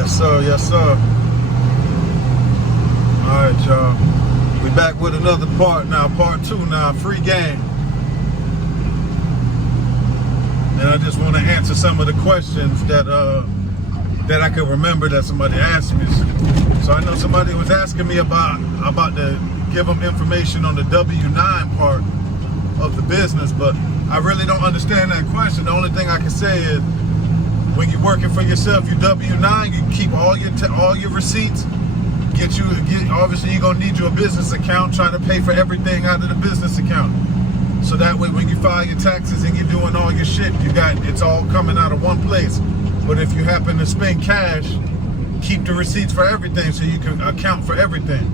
Yes, sir. Yes, sir. All right, y'all. We back with another part now. Part 2 now. Free game. And I just want to answer some of the questions that I could remember that somebody asked me. So I know somebody was asking me about to give them information on the W-9 part of the business, but I really don't understand that question. The only thing I can say is, when you're working for yourself, you W-9, you keep all your receipts. Obviously you're gonna need you a business account. Try to pay for everything out of the business account. So that way, when you file your taxes and you're doing all your shit, it's all coming out of one place. But if you happen to spend cash, keep the receipts for everything so you can account for everything.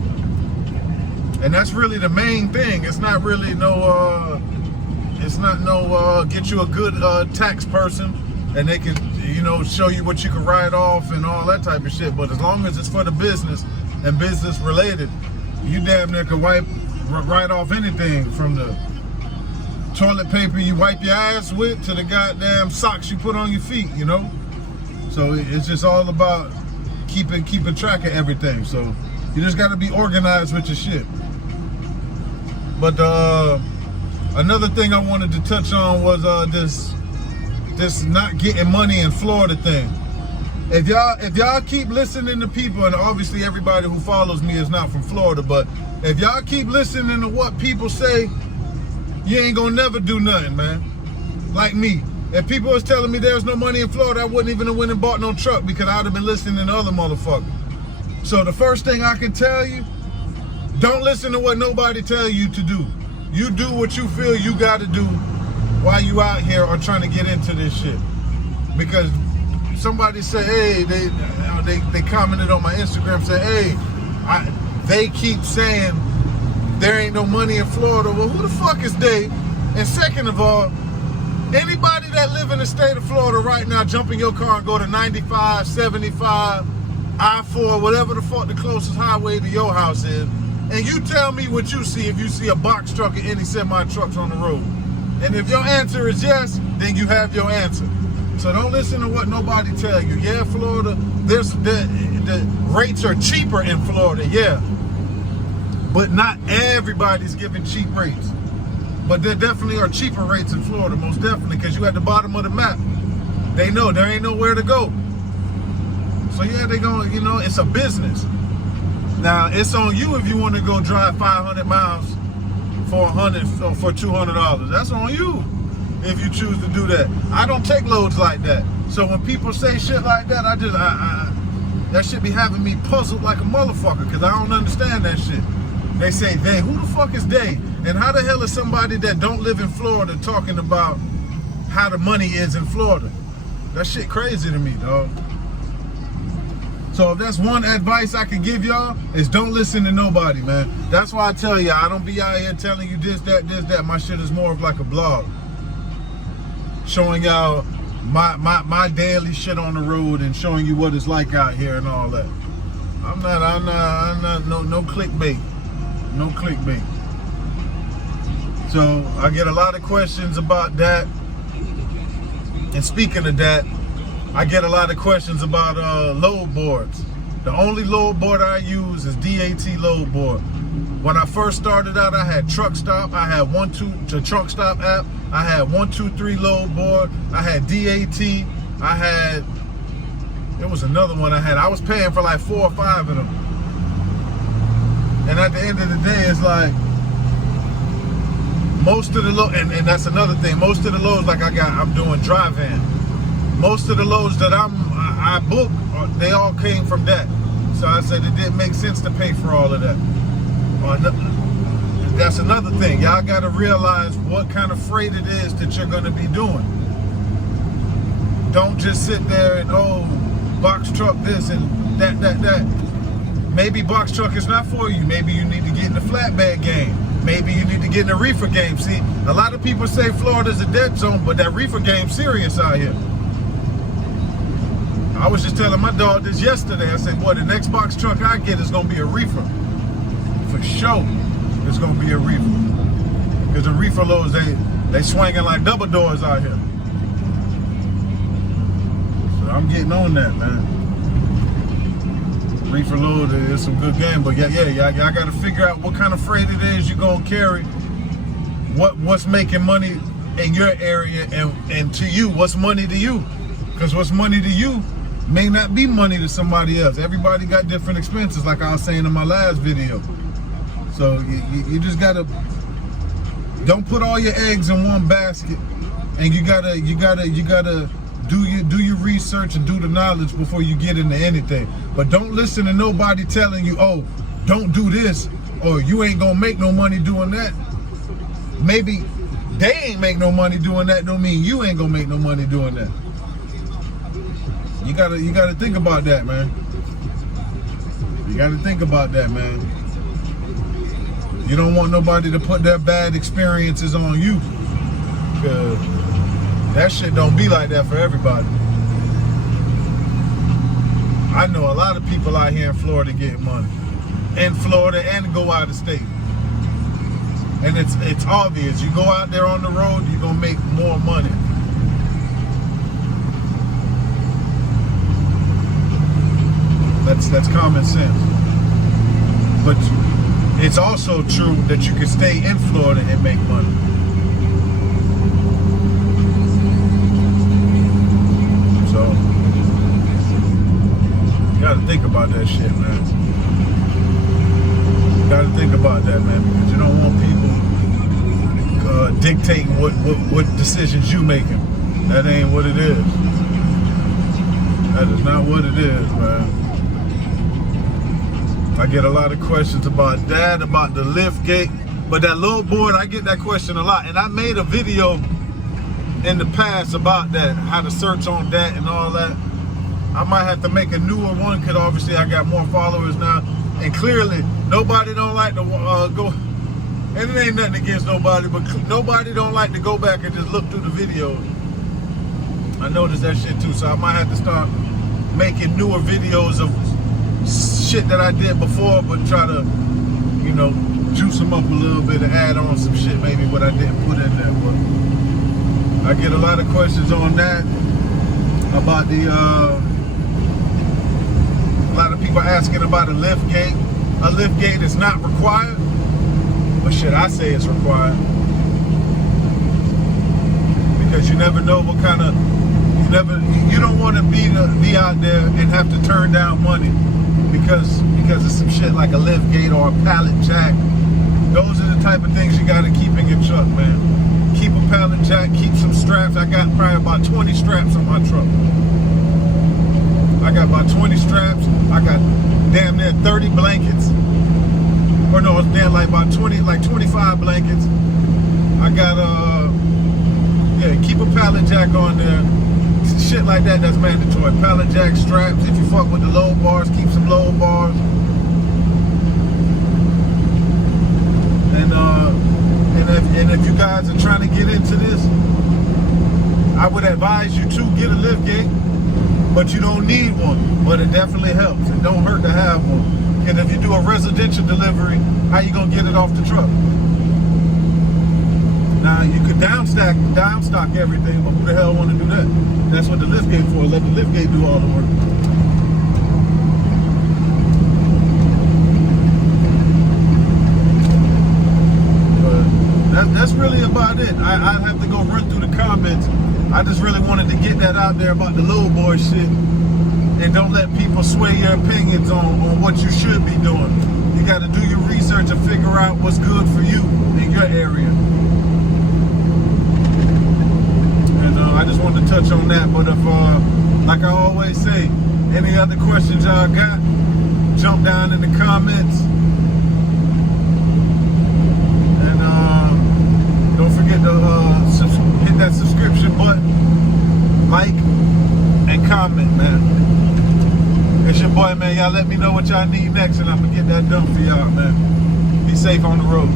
And that's really the main thing. It's not really get you a good tax person and they can, show you what you can write off and all that type of shit. But as long as it's for the business and business related, you damn near can write off anything, from the toilet paper you wipe your ass with to the goddamn socks you put on your feet, So it's just all about keeping track of everything. So you just got to be organized with your shit. But another thing I wanted to touch on was this not getting money in Florida thing. If y'all keep listening to people, and obviously everybody who follows me is not from Florida, but if y'all keep listening to what people say, you ain't gonna never do nothing, man. Like me. If people was telling me there's no money in Florida, I wouldn't even have went and bought no truck, because I'd have been listening to other motherfuckers. So the first thing I can tell you, don't listen to what nobody tell you to do. You do what you feel you gotta do while you out here or trying to get into this shit. Because somebody say, hey, they commented on my Instagram, say, hey, they keep saying there ain't no money in Florida. Well, who the fuck is they? And second of all, anybody that live in the state of Florida right now, jump in your car and go to 95, 75, I-4, whatever the fuck the closest highway to your house is, and you tell me what you see if you see a box truck or any semi-trucks on the road. And if your answer is yes, then you have your answer. So don't listen to what nobody tell you. Yeah, Florida, the rates are cheaper in Florida, yeah. But not everybody's giving cheap rates. But there definitely are cheaper rates in Florida, most definitely, because you at the bottom of the map. They know there ain't nowhere to go. So yeah, they going, it's a business. Now, it's on you if you want to go drive 500 miles for $100 or for $200. That's on you if you choose to do that. I don't take loads like that. So when people say shit like that, that shit be having me puzzled like a motherfucker, because I don't understand that shit. They say they. Who the fuck is they? And how the hell is somebody that don't live in Florida talking about how the money is in Florida? That shit crazy to me, dog. So if that's one advice I can give y'all, is don't listen to nobody, man. That's why I tell y'all, I don't be out here telling you this, that. My shit is more of like a blog, showing y'all my daily shit on the road and showing you what it's like out here and all that. I'm not no clickbait. No clickbait. So I get a lot of questions about that. And speaking of that, I get a lot of questions about load boards. The only load board I use is DAT load board. When I first started out, I had Truck Stop. I had the Truck Stop app. I had 123 load board. I had DAT. There was another one I had. I was paying for like 4 or 5 of them. And at the end of the day, it's like most of the loads, and that's another thing. Most of the loads, like I'm doing dry van. Most of the loads that I book, they all came from that. So I said it didn't make sense to pay for all of that. That's another thing. Y'all got to realize what kind of freight it is that you're going to be doing. Don't just sit there and, box truck this and that. Maybe box truck is not for you. Maybe you need to get in the flatbed game. Maybe you need to get in the reefer game. See, a lot of people say Florida's a dead zone, but that reefer game's serious out here. I was just telling my dog this yesterday. I said, boy, the next box truck I get is going to be a reefer. For sure, it's going to be a reefer. Because the reefer loads, they swinging like double doors out here. So I'm getting on that, man. Reefer load is some good game, but y'all got to figure out what kind of freight it is you're gonna carry. What's making money in your area, and to you, what's money to you? Because what's money to you may not be money to somebody else. Everybody got different expenses, like I was saying in my last video. So you just gotta, don't put all your eggs in one basket, and you gotta do your research and do the knowledge before you get into anything. But don't listen to nobody telling you, oh, don't do this, or you ain't gonna make no money doing that. Maybe they ain't make no money doing that, don't mean you ain't gonna make no money doing that. You gotta think about that, man. You gotta think about that, man. You don't want nobody to put their bad experiences on you, because that shit don't be like that for everybody. I know a lot of people out here in Florida getting money. In Florida and go out of state. And it's obvious. You go out there on the road, you're gonna make more money. That's common sense. But it's also true that you can stay in Florida and make money. So you gotta think about that shit, man. You gotta think about that, man, because you don't want people dictating what decisions you making. That ain't what it is. That is not what it is, man. I get a lot of questions about that, about the lift gate, but that low board, I get that question a lot. And I made a video in the past about that, how to search on that and all that. I might have to make a newer one, because obviously I got more followers now. And clearly, nobody don't like to go, and it ain't nothing against nobody, but nobody don't like to go back and just look through the videos. I noticed that shit too, so I might have to start making newer videos of shit that I did before, but try to, you know, juice them up a little bit and add on some shit, maybe what I didn't put in there. But I get a lot of questions on that, about the, a lot of people asking about a lift gate. A lift gate is not required, but shit, I say it's required. Because you never know what kind of, you don't want to be out there and have to turn down money because of some shit like a lift gate or a pallet jack. Those are the type of things you got to keep in your truck, man. Keep a pallet jack, keep some straps. I got probably about 20 straps on my truck. I got about 20 straps. I got damn near 30 blankets. Or no, it's damn like about 25 blankets. I got keep a pallet jack on there. Shit like that, that's mandatory. Pallet jack, straps. If you fuck with the low bars, keep some low bars. And if you guys are trying to get into this, I would advise you to get a lift gate, but you don't need one. But it definitely helps. It don't hurt to have one. And if you do a residential delivery, how you gonna get it off the truck? Now you could downstock everything, but who the hell want to do that? That's what the lift gate for. Let the lift gate do all the work. But that's really about it. I have to go run through the comments. I just really wanted to get that out there about the little boy shit, and don't let people sway your opinions on what you should be doing. You got to do your research and figure out what's good for you in your area. I just wanted to touch on that, but if, like I always say, any other questions y'all got, jump down in the comments. And don't forget to hit that subscription button, like, and comment, man. It's your boy, man. Y'all let me know what y'all need next, and I'm going to get that done for y'all, man. Be safe on the road.